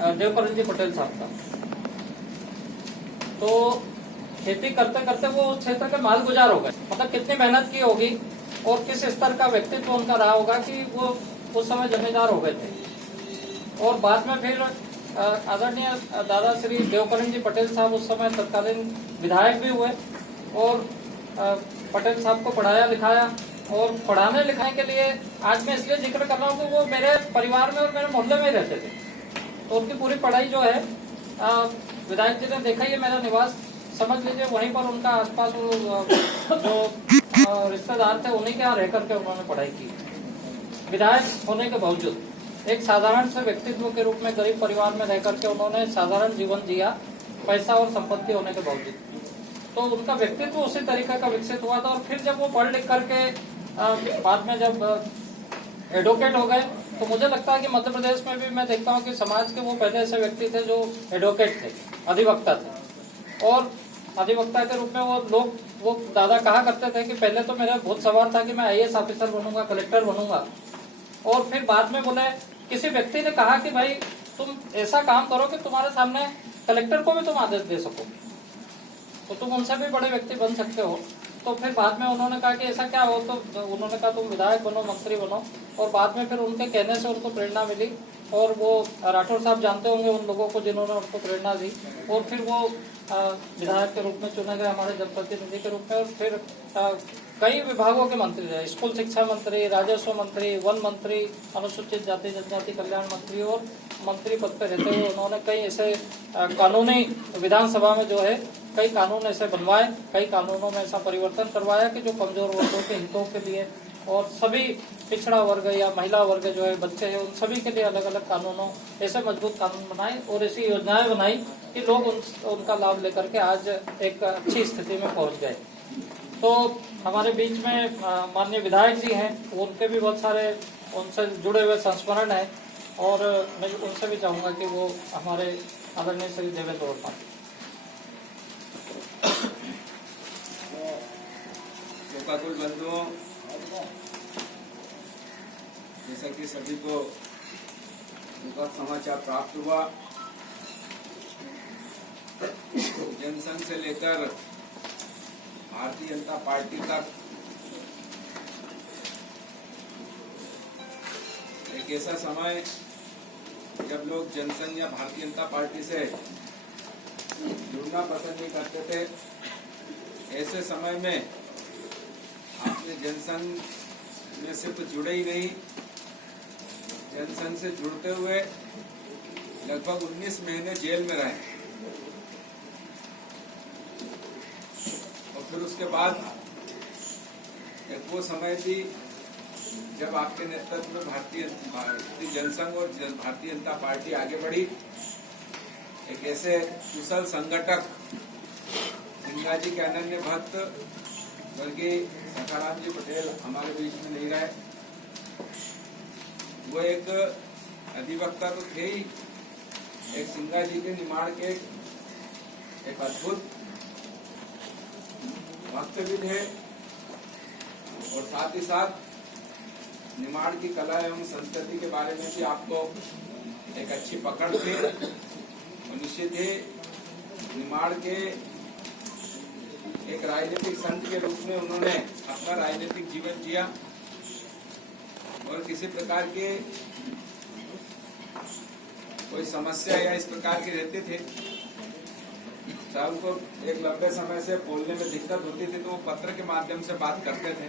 देवकरण जी पटेल साहब का। तो खेती करते करते वो उस क्षेत्र के माल गुजार हो गए। मतलब कितनी मेहनत की होगी और किस स्तर का व्यक्तित्व उनका रहा होगा कि वो उस समय जमींदार हो गए थे। और बाद में फिर आदरणीय दादा श्री देवकरण जी पटेल साहब उस समय तत्कालीन विधायक भी हुए और पटेल साहब को पढ़ाया लिखाया। और पढ़ाने लिखाने के लिए आज मैं इसलिए जिक्र कर रहा हूँ कि वो मेरे परिवार में और मेरे मोहल्ले में ही रहते थे। तो उनकी पूरी पढ़ाई जो है विधायक जी ने देखा, ये मेरा निवास समझ लीजिए, वहीं पर उनका आसपास जो रिश्तेदार थे उन्हीं के यहाँ रह करके उन्होंने पढ़ाई की। विधायक होने के बावजूद एक साधारण से व्यक्तित्व के रूप में गरीब परिवार में रह करके उन्होंने साधारण जीवन जिया, पैसा और संपत्ति होने के बावजूद। तो उनका व्यक्तित्व उसी तरीके का विकसित हुआ था। और फिर जब वो पढ़ लिख करके बाद में जब एडवोकेट हो गए, तो मुझे लगता है कि मध्य प्रदेश में भी मैं देखता हूँ कि समाज के वो पहले ऐसे व्यक्ति थे जो एडवोकेट थे, अधिवक्ता थे। और अधिवक्ता के रूप में वो दादा कहा करते थे कि पहले तो मेरा बहुत सवाल था कि मैं आईएएस ऑफिसर बनूंगा, कलेक्टर बनूंगा। और फिर बाद में बोले, किसी व्यक्ति ने कहा कि भाई तुम ऐसा काम करो कि तुम्हारे सामने कलेक्टर को भी तुम आदेश दे सको, तो तुम उनसे भी बड़े व्यक्ति बन सकते हो। तो फिर बाद में उन्होंने कहा कि ऐसा क्या हो, तो उन्होंने कहा तुम विधायक बनो, मंत्री बनो। और बाद में फिर उनके कहने से उनको प्रेरणा मिली और वो राठौर साहब जानते होंगे उन लोगों को जिन्होंने उनको प्रेरणा दी। और फिर वो विधायक के रूप में चुने गए, हमारे जनप्रतिनिधि के रूप में। और फिर कई विभागों के मंत्री रहे, स्कूल शिक्षा मंत्री, राजस्व मंत्री, वन मंत्री, अनुसूचित जाति जनजाति कल्याण मंत्री। और मंत्री पद पर रहते हुए उन्होंने कई ऐसे कानूनी, विधानसभा में जो है कई कानून ऐसे बनवाए, कई कानूनों में ऐसा परिवर्तन करवाया कि जो कमजोर वर्गों के हितों के लिए और सभी पिछड़ा वर्ग या महिला वर्ग जो है, बच्चे हैं, उन सभी के लिए अलग अलग कानूनों, ऐसे मजबूत कानून बनाए और ऐसी योजनाएं बनाई कि लोग उनका लाभ लेकर के आज एक अच्छी स्थिति में पहुंच गए। तो हमारे बीच में माननीय विधायक जी हैं, उनके भी बहुत सारे उनसे जुड़े हुए संस्मरण हैं और मैं उनसे भी चाहूंगा कि वो हमारे आदरणीय श्री देवेंद्र वर्मा। लोकाकुल बंधुओं, जैसा कि सभी को दुखद समाचार प्राप्त हुआ, जनसंघ से लेकर भारतीय जनता पार्टी तक एक ऐसा समय जब लोग जनसंघ या भारतीय जनता पार्टी से जुड़ना पसंद नहीं करते थे, ऐसे समय में आपने जनसंघ में सिर्फ जुड़े ही नहीं, जनसंघ से जुड़ते हुए लगभग 19 महीने जेल में रहे। और फिर उसके बाद एक वो समय थी जब आपके नेतृत्व में भारतीय जनसंघ और भारतीय जनता पार्टी आगे बढ़ी। एक ऐसे कुशल संगठक सिंगा जी के अनन्य भक्त बल्कि सखाराम जी पटेल हमारे बीच में नहीं रहे। वो एक अधिवक्ता तो थे ही, एक सिंगा जी के निमाड़ के एक अद्भुत भक्त भी थे और साथ ही साथ निमाड़ की कला एवं संस्कृति के बारे में भी आपको एक अच्छी पकड़ थी। और निश्चित ही निमाड़ के एक राजनीतिक संत के रूप में उन्होंने अपना राजनीतिक जीवन जिया और किसी प्रकार के कोई समस्या या इस प्रकार की रहती थी, चाहे उनको एक लंबे समय से बोलने में दिक्कत होती थी तो वो पत्र के माध्यम से बात करते थे।